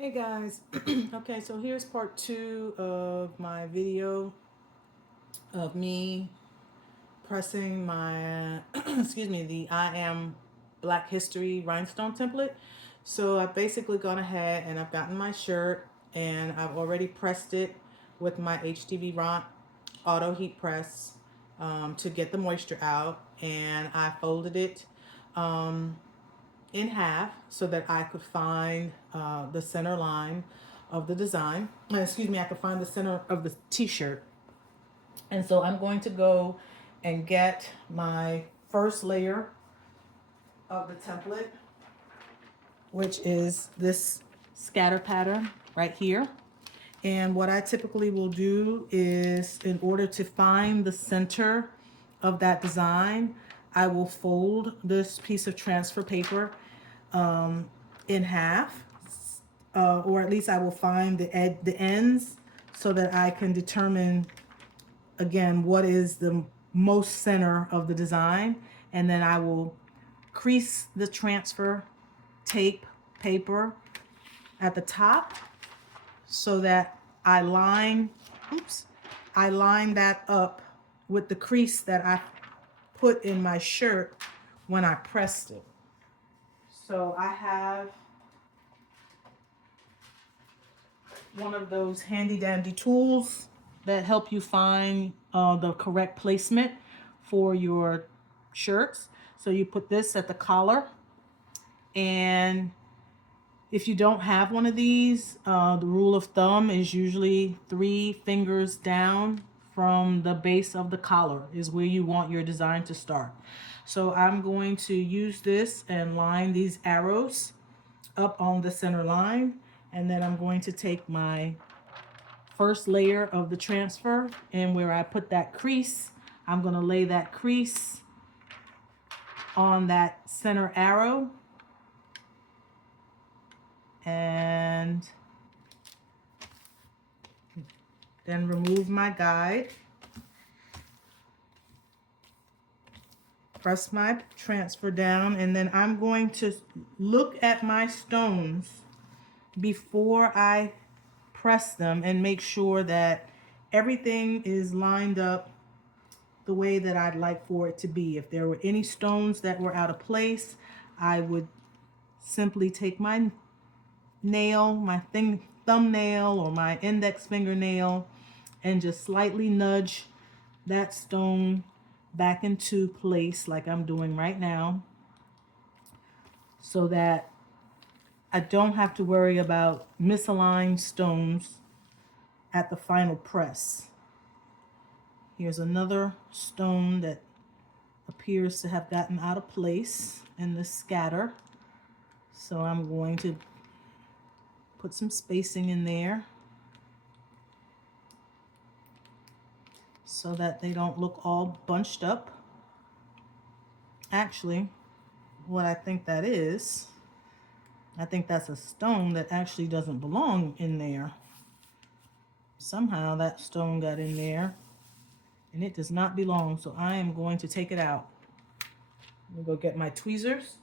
Hey guys, okay, so here's part two of my video of me pressing my, excuse me, the I Am Black History rhinestone template. So I've basically gone ahead and I've gotten my shirt and I've already pressed it with my HTV Ront auto heat press to get the moisture out, and I folded it in half so that I could find the center line of the design. Excuse me, I could find the center of the t-shirt. And so I'm going to go and get my first layer of the template, which is this scatter pattern right here. And what I typically will do is, in order to find the center of that design, I will fold this piece of transfer paper in half, or at least I will find the ends so that I can determine again what is the most center of the design, and then I will crease the transfer tape paper at the top so that I line that up with the crease that I put in my shirt when I pressed it. So I have one of those handy dandy tools that help you find the correct placement for your shirts. So you put this at the collar, and if you don't have one of these, the rule of thumb is usually 3 fingers down from the base of the collar is where you want your design to start. So I'm going to use this and line these arrows up on the center line, and then I'm going to take my first layer of the transfer, and where I put that crease, I'm going to lay that crease on that center arrow, and then remove my guide, press my transfer down, and then I'm going to look at my stones before I press them and make sure that everything is lined up the way that I'd like for it to be. If there were any stones that were out of place, I would simply take my nail, my thumbnail or my index fingernail, and just slightly nudge that stone back into place like I'm doing right now, so that I don't have to worry about misaligned stones at the final press. Here's another stone that appears to have gotten out of place in the scatter. So I'm going to put some spacing in there so that they don't look all bunched up. Actually, what I think that is, I think that's a stone that actually doesn't belong in there. Somehow that stone got in there and it does not belong, so I am going to take it out. I'm gonna go get my tweezers.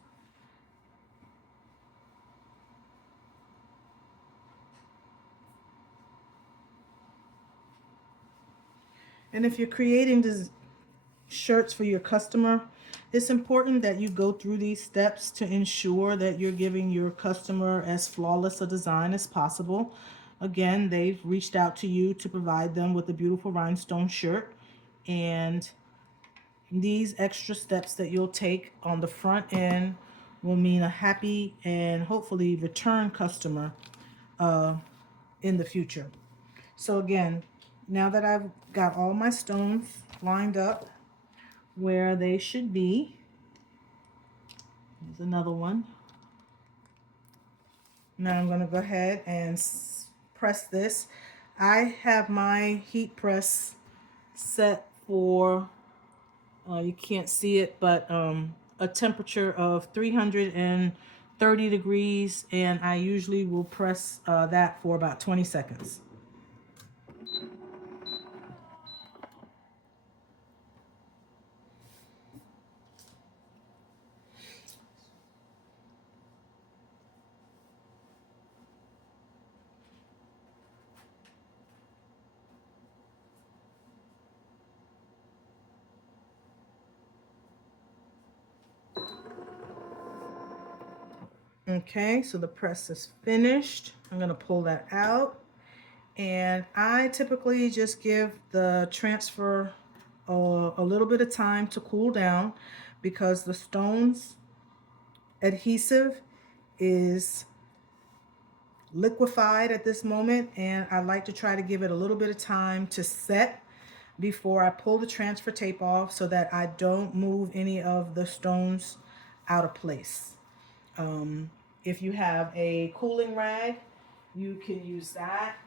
And if you're creating these shirts for your customer, it's important that you go through these steps to ensure that you're giving your customer as flawless a design as possible. Again, they've reached out to you to provide them with a beautiful rhinestone shirt, and these extra steps that you'll take on the front end will mean a happy and hopefully return customer in the future. So again, now that I've got all my stones lined up where they should be, there's another one. Now I'm going to go ahead and press this. I have my heat press set for, you can't see it, but a temperature of 330 degrees, and I usually will press that for about 20 seconds. Okay, so the press is finished. I'm going to pull that out. And I typically just give the transfer a little bit of time to cool down because the stone's adhesive is liquefied at this moment, and I like to try to give it a little bit of time to set before I pull the transfer tape off so that I don't move any of the stones out of place. If you have a cooling rag, you can use that,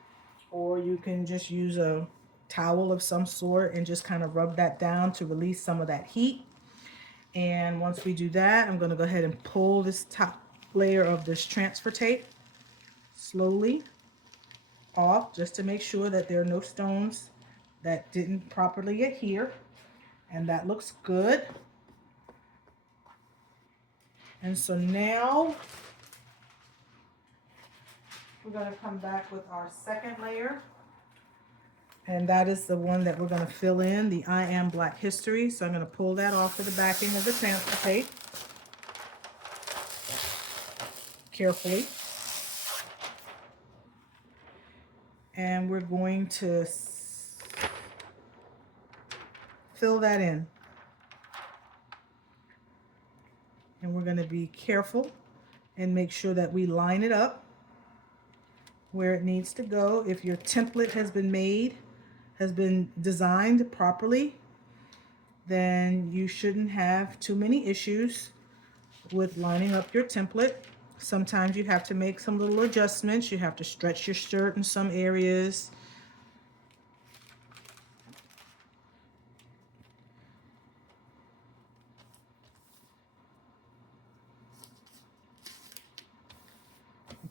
or you can just use a towel of some sort and just kind of rub that down to release some of that heat. And once we do that, I'm going to go ahead and pull this top layer of this transfer tape slowly off just to make sure that there are no stones that didn't properly adhere. And that looks good. And so now we're going to come back with our second layer. And that is the one that we're going to fill in, the I Am Black History. So I'm going to pull that off of the backing of the transfer tape carefully. And we're going to fill that in. And we're going to be careful and make sure that we line it up where it needs to go. If your template has been made, has been designed properly, then you shouldn't have too many issues with lining up your template. Sometimes you have to make some little adjustments. You have to stretch your shirt in some areas.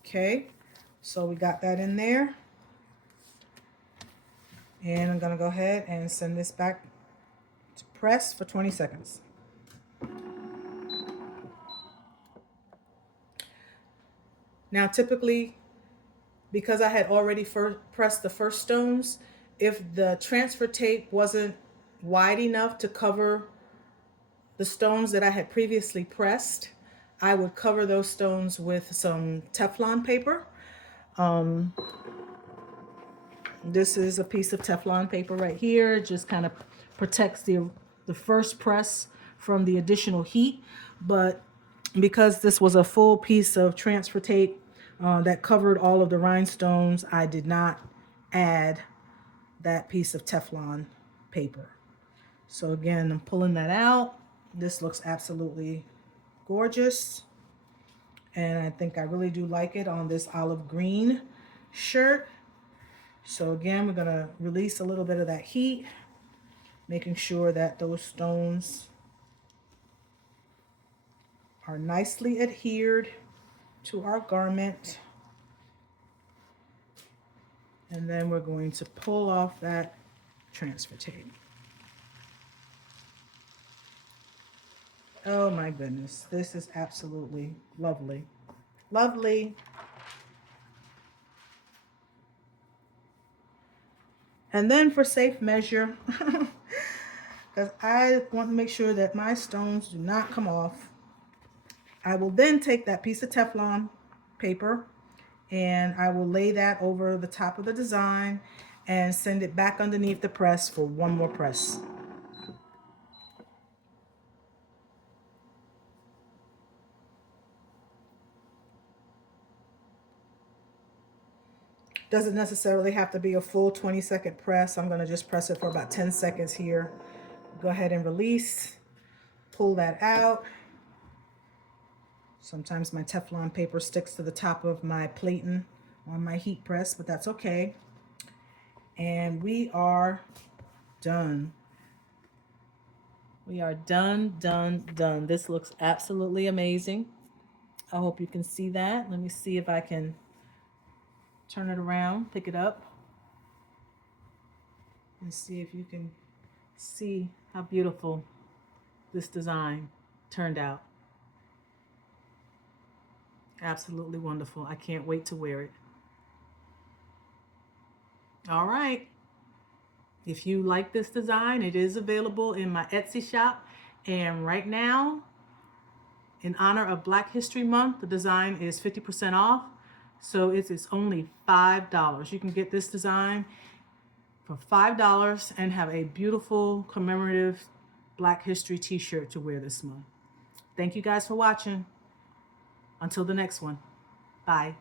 Okay, so we got that in there. And I'm going to go ahead and send this back to press for 20 seconds. Now, typically, because I had already pressed the first stones, if the transfer tape wasn't wide enough to cover the stones that I had previously pressed, I would cover those stones with some Teflon paper. This is a piece of Teflon paper right here. It just kind of protects the first press from the additional heat. But because this was a full piece of transfer tape that covered all of the rhinestones, I did not add that piece of Teflon paper. So again, I'm pulling that out. This looks absolutely gorgeous. And I think I really do like it on this olive green shirt. So again, we're going to release a little bit of that heat, making sure that those stones are nicely adhered to our garment. And then we're going to pull off that transfer tape. Oh my goodness, this is absolutely lovely. Lovely. And then for safe measure, because I want to make sure that my stones do not come off, I will then take that piece of Teflon paper and I will lay that over the top of the design and send it back underneath the press for one more press. Doesn't necessarily have to be a full 20-second press. I'm going to just press it for about 10 seconds here. Go ahead and release. Pull that out. Sometimes my Teflon paper sticks to the top of my platen on my heat press, but that's okay. And we are done. We are done, done, done. This looks absolutely amazing. I hope you can see that. Let me see if I can turn it around, pick it up, and see if you can see how beautiful this design turned out. Absolutely wonderful. I can't wait to wear it. All right. If you like this design, it is available in my Etsy shop. And right now, In honor of Black History Month, the design is 50% off. So it is only $5. You can get this design for $5 and have a beautiful commemorative Black History t-shirt to wear this month. Thank you guys for watching. Until the next one. Bye.